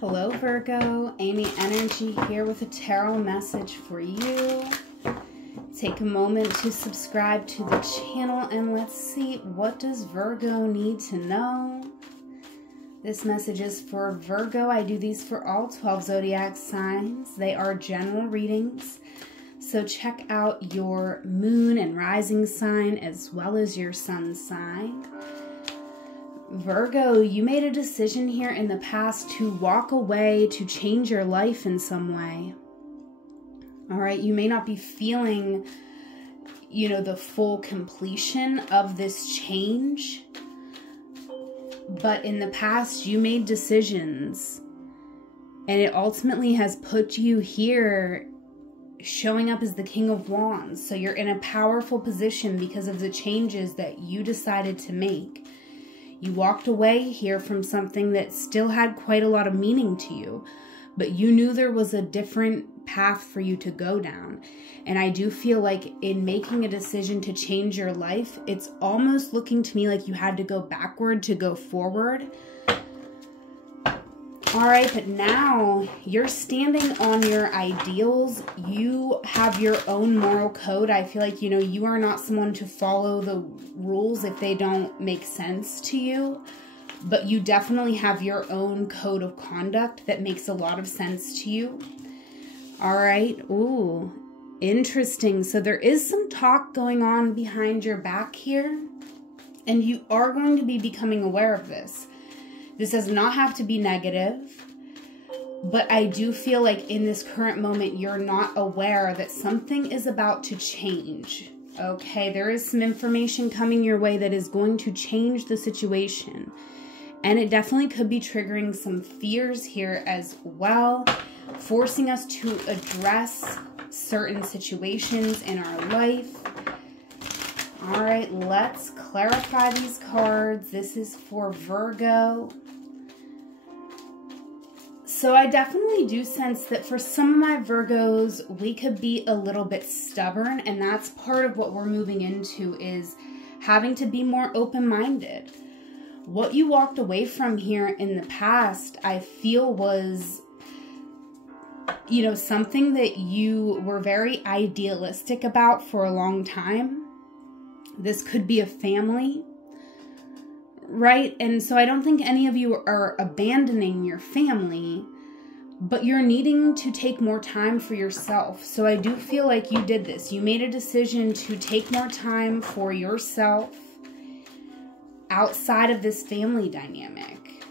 Hello Virgo, Amy Energy here with a tarot message for you. Take a moment to subscribe to the channel and let's see, what does Virgo need to know? This message is for Virgo. I do these for all 12 zodiac signs. They are general readings, so check out your moon and rising sign as well as your sun sign. Virgo, you made a decision here in the past to walk away, to change your life in some way. All right, you may not be feeling, the full completion of this change, but in the past you made decisions and it ultimately has put you here showing up as the King of Wands. So you're in a powerful position because of the changes that you decided to make. You walked away here from something that still had quite a lot of meaning to you, but you knew there was a different path for you to go down. And I do feel like in making a decision to change your life, it's almost looking to me like you had to go backward to go forward. All right, but now you're standing on your ideals. You have your own moral code. I feel like, you are not someone to follow the rules if they don't make sense to you, but you definitely have your own code of conduct that makes a lot of sense to you. All right. Ooh, interesting. So there is some talk going on behind your back here, and you are going to be becoming aware of this. This does not have to be negative, but I do feel like in this current moment, you're not aware that something is about to change. Okay, there is some information coming your way that is going to change the situation. And it definitely could be triggering some fears here as well, forcing us to address certain situations in our life. All right, let's clarify these cards. This is for Virgo. So I definitely do sense that for some of my Virgos, we could be a little bit stubborn, and that's part of what we're moving into, is having to be more open-minded. What you walked away from here in the past, I feel was, something that you were very idealistic about for a long time. This could be a family, right? And so I don't think any of you are abandoning your family, but you're needing to take more time for yourself. So I do feel like you did this. You made a decision to take more time for yourself outside of this family dynamic.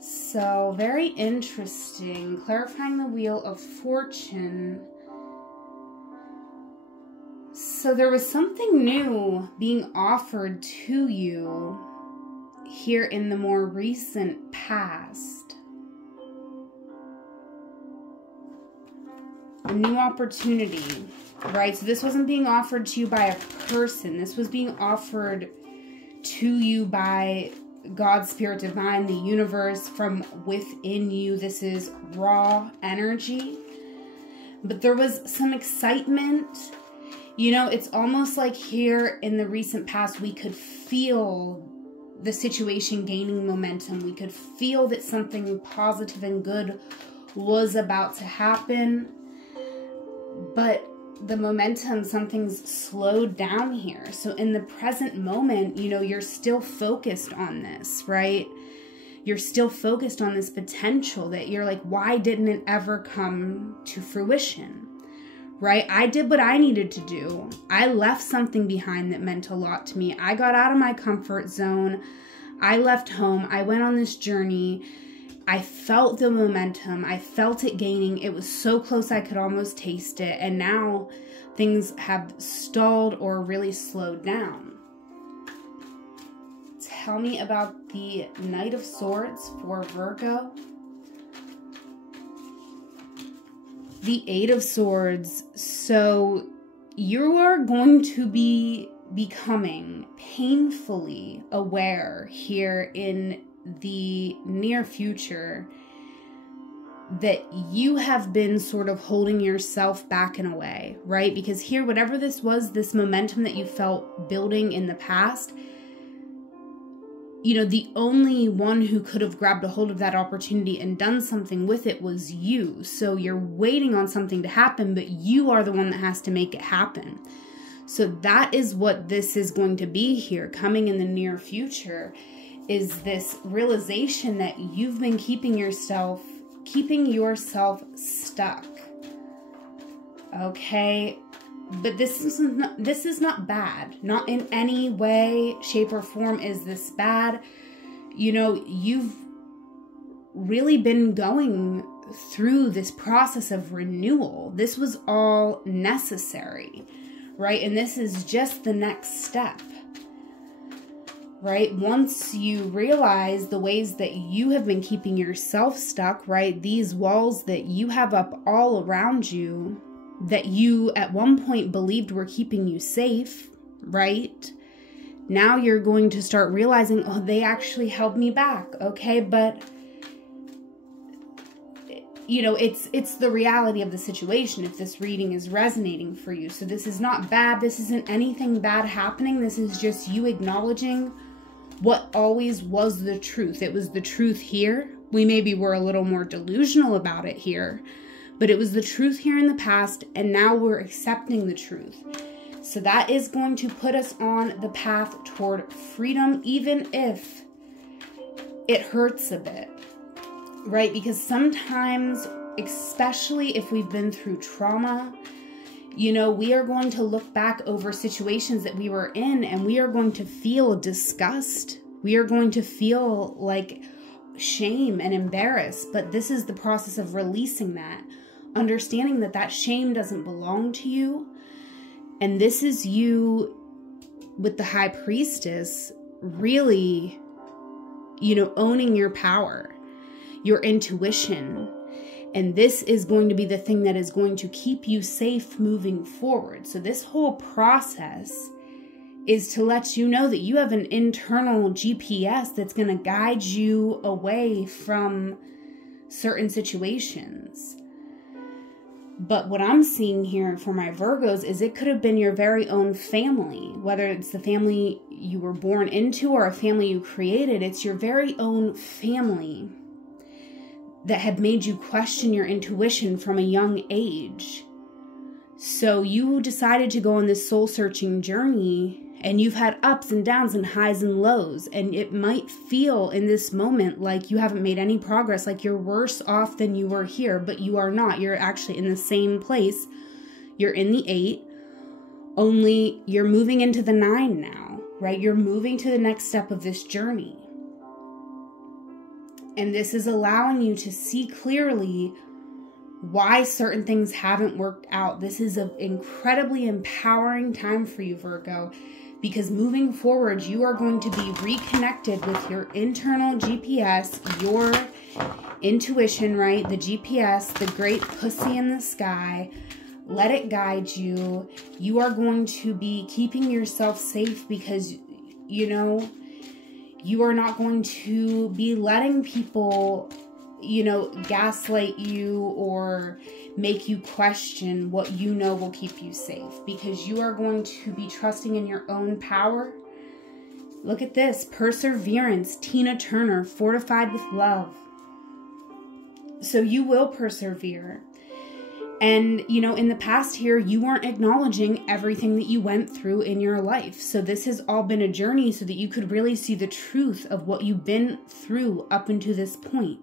So very interesting. Clarifying the Wheel of Fortune. So there was something new being offered to you here in the more recent past. A new opportunity, right? So this wasn't being offered to you by a person. This was being offered to you by God, Spirit Divine, the universe, from within you. This is raw energy. But there was some excitement. It's almost like here in the recent past, we could feel the situation gaining momentum. We could feel that something positive and good was about to happen. But the momentum, something's slowed down here. So in the present moment, you're still focused on this, right? You're still focused on this potential that you're like, why didn't it ever come to fruition? Right? I did what I needed to do. I left something behind that meant a lot to me. I got out of my comfort zone. I left home. I went on this journey. I felt the momentum. I felt it gaining. It was so close I could almost taste it. And now things have stalled or really slowed down. Tell me about the Knight of Swords for Virgo. The Eight of Swords. So you are going to be becoming painfully aware here in the near future that you have been sort of holding yourself back in a way, right? Because here, whatever this was, this momentum that you felt building in the past, you know, the only one who could have grabbed a hold of that opportunity and done something with it was you. So you're waiting on something to happen, but you are the one that has to make it happen. So that is what this is going to be here coming in the near future, is this realization that you've been keeping yourself stuck. Okay? But this is not bad. Not in any way, shape, or form is this bad. You know, you've really been going through this process of renewal. This was all necessary, right? And this is just the next step, right? Once you realize the ways that you have been keeping yourself stuck, right? These walls that you have up all around you, that you at one point believed were keeping you safe, right? Now you're going to start realizing, oh, they actually held me back, okay? But, you know, it's the reality of the situation if this reading is resonating for you. So this is not bad. This isn't anything bad happening. This is just you acknowledging what always was the truth. It was the truth here. We maybe were a little more delusional about it here, but it was the truth here in the past, and now we're accepting the truth. So that is going to put us on the path toward freedom, even if it hurts a bit, right? Because sometimes, especially if we've been through trauma, you know, we are going to look back over situations that we were in, and we are going to feel disgust. We are going to feel like shame and embarrassed, but this is the process of releasing that. Understanding that that shame doesn't belong to you. And this is you with the High Priestess really, you know, owning your power, your intuition. And this is going to be the thing that is going to keep you safe moving forward. So this whole process is to let you know that you have an internal GPS that's going to guide you away from certain situations. But what I'm seeing here for my Virgos is it could have been your very own family, whether it's the family you were born into or a family you created. It's your very own family that had made you question your intuition from a young age. So you decided to go on this soul-searching journey, and you've had ups and downs and highs and lows, and it might feel in this moment like you haven't made any progress, like you're worse off than you were here, but you are not. You're actually in the same place. You're in the 8, only you're moving into the 9 now, right? You're moving to the next step of this journey. And this is allowing you to see clearly why certain things haven't worked out. This is an incredibly empowering time for you, Virgo, because moving forward, you are going to be reconnected with your internal GPS, your intuition, right? The GPS, the great pussy in the sky. Let it guide you. You are going to be keeping yourself safe because, you know, you are not going to be letting people, you know, gaslight you or make you question what you know will keep you safe, because you are going to be trusting in your own power. Look at this, perseverance, Tina Turner, fortified with love. So you will persevere. And, you know, in the past here, you weren't acknowledging everything that you went through in your life. So this has all been a journey so that you could really see the truth of what you've been through up until this point.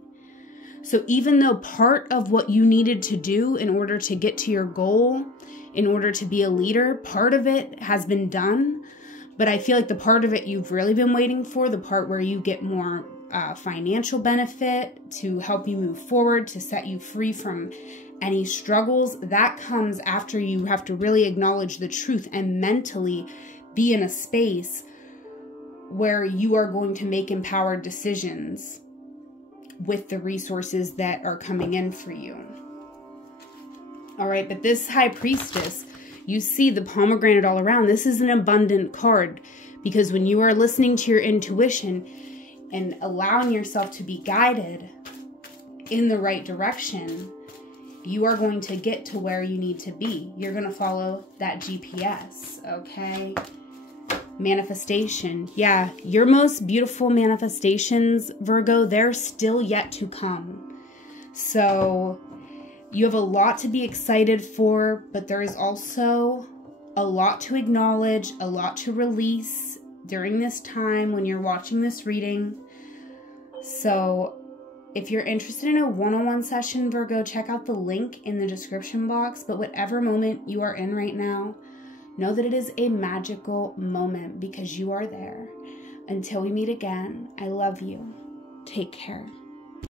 So even though part of what you needed to do in order to get to your goal, in order to be a leader, part of it has been done. But I feel like the part of it you've really been waiting for, the part where you get more financial benefit to help you move forward, to set you free from any struggles, that comes after you have to really acknowledge the truth and mentally be in a space where you are going to make empowered decisions with the resources that are coming in for you. All right, but this High Priestess, you see the pomegranate all around. This is an abundant card, because when you are listening to your intuition and allowing yourself to be guided in the right direction, you are going to get to where you need to be. You're going to follow that GPS, okay? Manifestation. Yeah, your most beautiful manifestations, Virgo, they're still yet to come. So you have a lot to be excited for, but there is also a lot to acknowledge, a lot to release during this time when you're watching this reading. So if you're interested in a one-on-one session, Virgo, check out the link in the description box. But whatever moment you are in right now, know that it is a magical moment because you are there. Until we meet again, I love you. Take care.